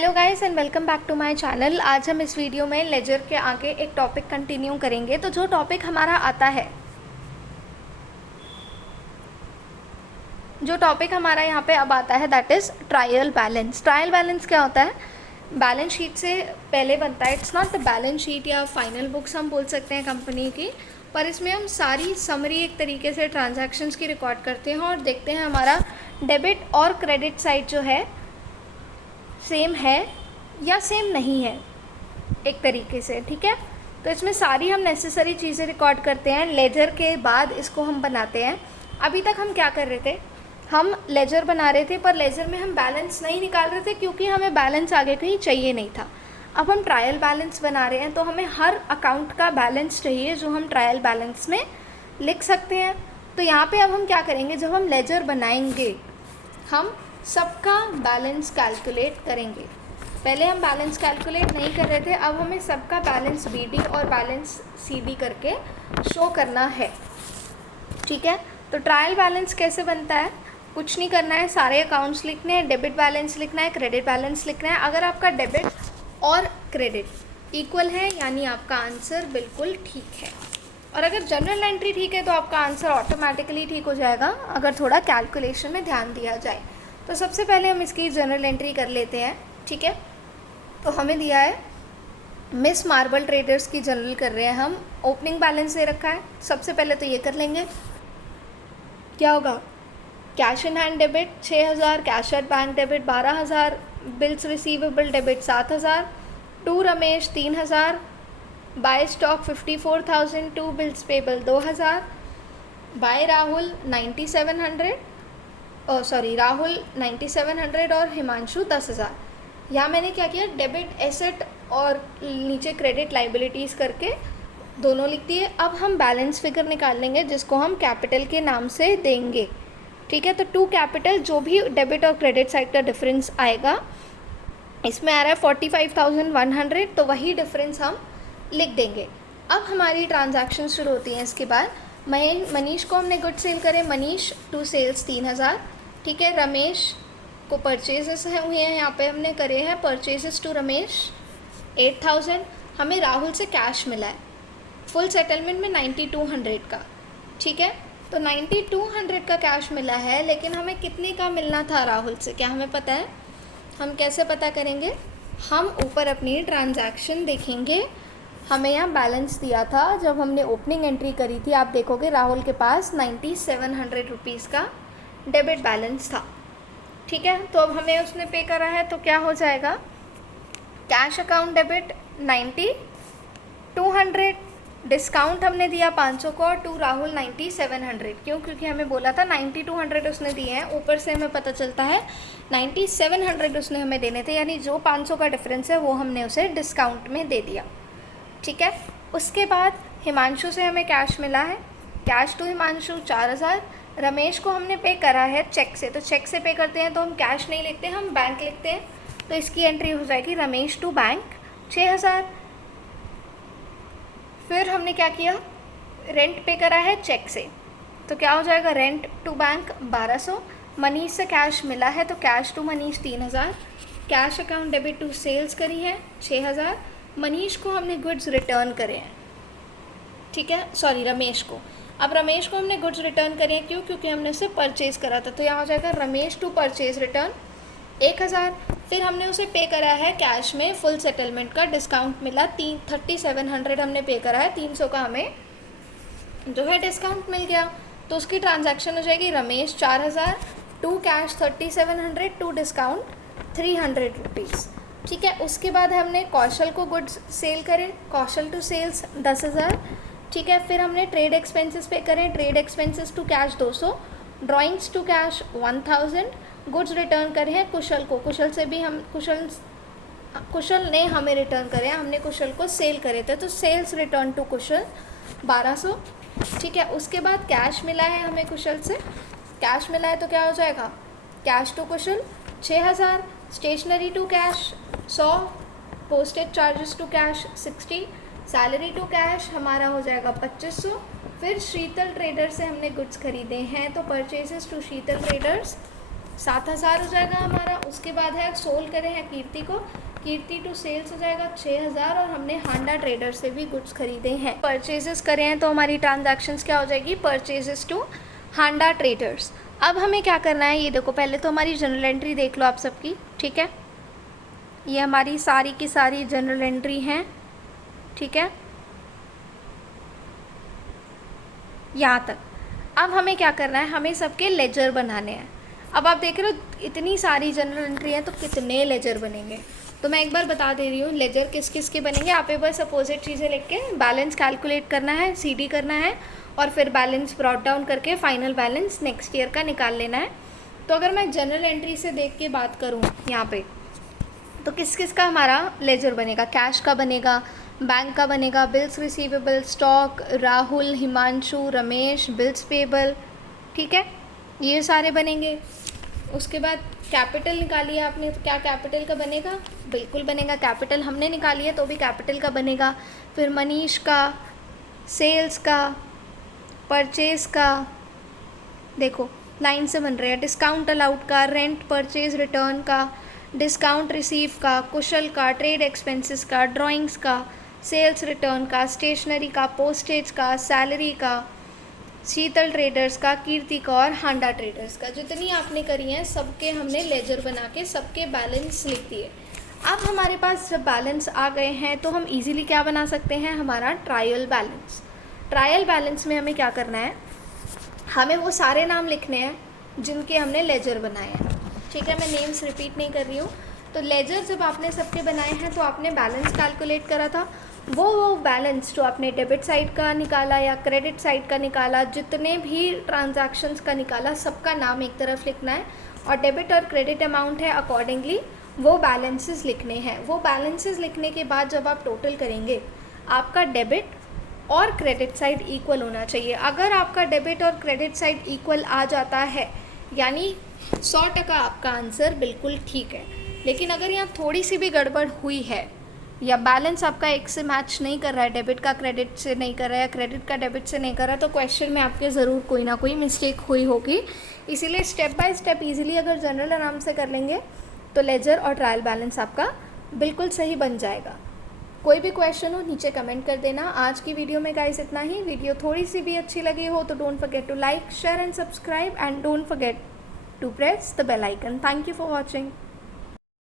Hello guys and welcome back to my channel. आज हम इस वीडियो में लेजर के आगे एक टॉपिक कंटिन्यू करेंगे। तो जो टॉपिक हमारा आता है, जो टॉपिक हमारा यहाँ पे अब आता है that is trial balance. Trial balance क्या होता है? बैलेंस शीट से पहले बनता है। It's not the balance sheet या फाइनल बुक्स हम बोल सकते हैं कंपनी की, पर इसमें हम सारी समरी एक तरीके से ट्रांजैक्शंस की रिकॉर्ड करते हैं और देखते हैं हमारा डेबिट और क्रेडिट साइड जो है सेम है या सेम नहीं है एक तरीके से। ठीक है, तो इसमें सारी हम नेसेसरी चीज़ें रिकॉर्ड करते हैं। लेजर के बाद इसको हम बनाते हैं। अभी तक हम क्या कर रहे थे, हम लेजर बना रहे थे, पर लेजर में हम बैलेंस नहीं निकाल रहे थे क्योंकि हमें बैलेंस आगे कहीं चाहिए नहीं था। अब हम ट्रायल बैलेंस बना रहे हैं तो हमें हर अकाउंट का बैलेंस चाहिए जो हम ट्रायल बैलेंस में लिख सकते हैं। तो यहाँ पे अब हम क्या करेंगे, जब हम लेजर बनाएंगे हम सबका बैलेंस कैलकुलेट करेंगे। पहले हम बैलेंस कैलकुलेट नहीं कर रहे थे, अब हमें सबका बैलेंस बीडी और बैलेंस सीडी करके शो करना है। ठीक है, तो ट्रायल बैलेंस कैसे बनता है? कुछ नहीं करना है, सारे अकाउंट्स लिखने हैं, डेबिट बैलेंस लिखना है, क्रेडिट बैलेंस लिखना है। अगर आपका डेबिट और क्रेडिट इक्वल है यानी आपका आंसर बिल्कुल ठीक है, और अगर जनरल एंट्री ठीक है तो आपका आंसर ऑटोमेटिकली ठीक हो जाएगा अगर थोड़ा कैलकुलेशन में ध्यान दिया जाए। तो सबसे पहले हम इसकी जनरल एंट्री कर लेते हैं। ठीक है, तो हमें दिया है मिस मार्बल ट्रेडर्स की जनरल कर रहे हैं हम। ओपनिंग बैलेंस दे रखा है, सबसे पहले तो ये कर लेंगे। क्या होगा? Cash in hand debit 6000, cash at bank debit 12000, bills receivable debit 7000, to Ramesh 3000, by stock 54,000, to bills payable 2000, by Rahul 9700, Rahul 9700 और हिमांशु 10,000। यहाँ मैंने क्या किया, डेबिट एसेट और नीचे क्रेडिट लाइबिलिटीज़ करके दोनों लिख दिए। अब हम बैलेंस फिगर निकाल लेंगे जिसको हम कैपिटल के नाम से देंगे। ठीक है, तो टू कैपिटल जो भी डेबिट और क्रेडिट साइड का डिफरेंस आएगा, इसमें आ रहा है 45,100, तो वही डिफरेंस हम लिख देंगे। अब हमारी ट्रांजैक्शन शुरू होती हैं। इसके बाद मनीष को हमने गुड सेल करे, मनीष टू सेल्स 3000। ठीक है, रमेश को परचेजेस हुए हैं, यहाँ पे हमने करे हैं परचेजेस टू रमेश 8000। हमें राहुल से कैश मिला है फुल सेटलमेंट में 9200 का। ठीक है, तो 9200 का कैश मिला है, लेकिन हमें कितने का मिलना था राहुल से, क्या हमें पता है? हम कैसे पता करेंगे? हम ऊपर अपनी ट्रांजैक्शन देखेंगे। हमें यहाँ बैलेंस दिया था जब हमने ओपनिंग एंट्री करी थी, आप देखोगे राहुल के पास 9700 रुपीज़ का डेबिट बैलेंस था। ठीक है, तो अब हमें उसने पे करा है तो क्या हो जाएगा, कैश अकाउंट डेबिट 9200, डिस्काउंट हमने दिया 500 को, और टू राहुल 9700। क्यों? क्योंकि हमें बोला था 9200 उसने दिए हैं, ऊपर से हमें पता चलता है 9700 उसने हमें देने थे, यानी जो 500 का डिफरेंस है वो हमने उसे डिस्काउंट में दे दिया। ठीक है, उसके बाद हिमांशु से हमें कैश मिला है, कैश टू हिमांशु 4000। रमेश को हमने पे करा है चेक से, तो चेक से पे करते हैं तो हम कैश नहीं लिखते, हम बैंक लिखते हैं, तो इसकी एंट्री हो जाएगी रमेश टू बैंक 6000। फिर हमने क्या किया, रेंट पे करा है चेक से, तो क्या हो जाएगा, रेंट टू बैंक 1200। मनीष से कैश मिला है तो cash to Manish 3000, cash account debit to sales करी है 6000। मनीष को हमने गुड्स रिटर्न करे हैं। ठीक है, रमेश को। अब रमेश को हमने गुड्स रिटर्न करे हैं, क्यों? क्योंकि हमने उसे परचेज़ करा था, तो यहाँ हो जाएगा रमेश टू परचेज रिटर्न 1000। फिर हमने उसे पे करा है कैश में फुल सेटलमेंट का, डिस्काउंट मिला 3700 हमने पे करा है, 300 का हमें जो है डिस्काउंट मिल गया, तो उसकी ट्रांजैक्शन हो जाएगी Ramesh 4000, to cash 3700, to discount 300 rupees. ठीक है, उसके बाद हमने कौशल को गुड्स सेल करें, कौशल टू सेल्स 10,000। ठीक है, फिर हमने ट्रेड एक्सपेंसेस पे करें, trade expenses to cash 200, drawings to cash 1000, goods return करे हैं कुशल को, कुशल से भी हम कुशल ने हमें रिटर्न करे हैं, हमने कुशल को सेल करे थे, तो सेल्स रिटर्न टू कुशल 1200। ठीक है, उसके बाद कैश मिला है हमें कुशल से, कैश मिला है तो क्या हो जाएगा, cash to Kushal 6000, stationery to cash 100, postage charges to cash 60, salary to cash हमारा हो जाएगा 2500। फिर शीतल ट्रेडर से हमने गुड्स खरीदे हैं, तो परचेजेस टू शीतल ट्रेडर्स 7,000 हो जाएगा हमारा। उसके बाद है सोल्ड करे हैं कीर्ति को, कीर्ति टू सेल्स हो जाएगा 6,000, और हमने हांडा ट्रेडर से भी गुड्स खरीदे हैं। परचेजेस करे हैं तो हमारी ट्रांजैक्शंस क्या हो जाएगी, परचेजेस टू हांडा ट्रेडर्स। अब हमें क्या करना है, ये देखो पहले तो हमारी जनरल एंट्री देख लो आप सबकी, ठीक है। ये हमारी सारी की सारी जनरल एंट्री हैं, ठीक है, यहाँ तक। अब हमें क्या करना है, हमें सबके लेजर बनाने हैं। अब आप देख रहे हो इतनी सारी जनरल एंट्री हैं तो कितने लेजर बनेंगे, तो मैं एक बार बता दे रही हूँ लेजर किस किस के बनेंगे। आप एक बार सपोजिट चीज़ें लिख के बैलेंस कैलकुलेट करना है, सीडी करना है, और फिर बैलेंस ब्रॉट डाउन करके फाइनल बैलेंस नेक्स्ट ईयर का निकाल लेना है। तो अगर मैं जनरल एंट्री से देख के बात करूँ यहाँ पे, तो किस किस का हमारा लेजर बनेगा, कैश का बनेगा, बैंक का बनेगा, bills receivable, stock, Rahul, Himanshu, Ramesh, bills payable, ठीक है, ये सारे बनेंगे। उसके बाद कैपिटल निकाली है आपने, तो क्या कैपिटल का बनेगा, बिल्कुल बनेगा, कैपिटल हमने निकाली है तो भी कैपिटल का बनेगा। फिर मनीष का, सेल्स का, परचेज का, देखो लाइन से बन रहे हैं, डिस्काउंट अलाउड का, रेंट परचेज रिटर्न का, डिस्काउंट रिसीव का, कुशल का, ट्रेड एक्सपेंसेस का, ड्राइंग्स का, सेल्स रिटर्न का, स्टेशनरी का, पोस्टेज का, सैलरी का, शीतल ट्रेडर्स का, कीर्ति का और हांडा ट्रेडर्स का। जितनी आपने करी हैं सबके हमने लेजर बना के सबके बैलेंस लिख दिए। अब हमारे पास जब बैलेंस आ गए हैं तो हम इजीली क्या बना सकते हैं, हमारा ट्रायल बैलेंस। ट्रायल बैलेंस में हमें क्या करना है, हमें वो सारे नाम लिखने हैं जिनके हमने लेजर बनाए हैं, ठीक है। मैं नेम्स रिपीट नहीं कर रही हूँ। तो लेजर जब आपने सबके बनाए हैं तो आपने बैलेंस कैलकुलेट करा था, वो बैलेंस जो आपने डेबिट साइड का निकाला या क्रेडिट साइड का निकाला, जितने भी ट्रांजैक्शंस का निकाला सबका नाम एक तरफ लिखना है, और डेबिट और क्रेडिट अमाउंट है अकॉर्डिंगली वो बैलेंसेस लिखने हैं। वो बैलेंसेस लिखने के बाद जब आप टोटल करेंगे आपका डेबिट और क्रेडिट साइड इक्वल होना चाहिए। अगर आपका डेबिट और क्रेडिट साइड इक्वल आ जाता है यानी 100% आपका आंसर बिल्कुल ठीक है। लेकिन अगर यहाँ थोड़ी सी भी गड़बड़ हुई है या बैलेंस आपका एक से मैच नहीं कर रहा है, डेबिट का क्रेडिट से नहीं कर रहा है या क्रेडिट का डेबिट से नहीं कर रहा है, तो क्वेश्चन में आपके ज़रूर कोई ना कोई मिस्टेक हुई होगी। इसीलिए स्टेप बाय स्टेप इजीली अगर जनरल आराम से कर लेंगे तो लेजर और ट्रायल बैलेंस आपका बिल्कुल सही बन जाएगा। कोई भी क्वेश्चन हो नीचे कमेंट कर देना। आज की वीडियो में गाइस इतना ही। वीडियो थोड़ी सी भी अच्छी लगी हो तो don't forget to like, share and subscribe, and don't forget to press the bell icon. Thank you for watching.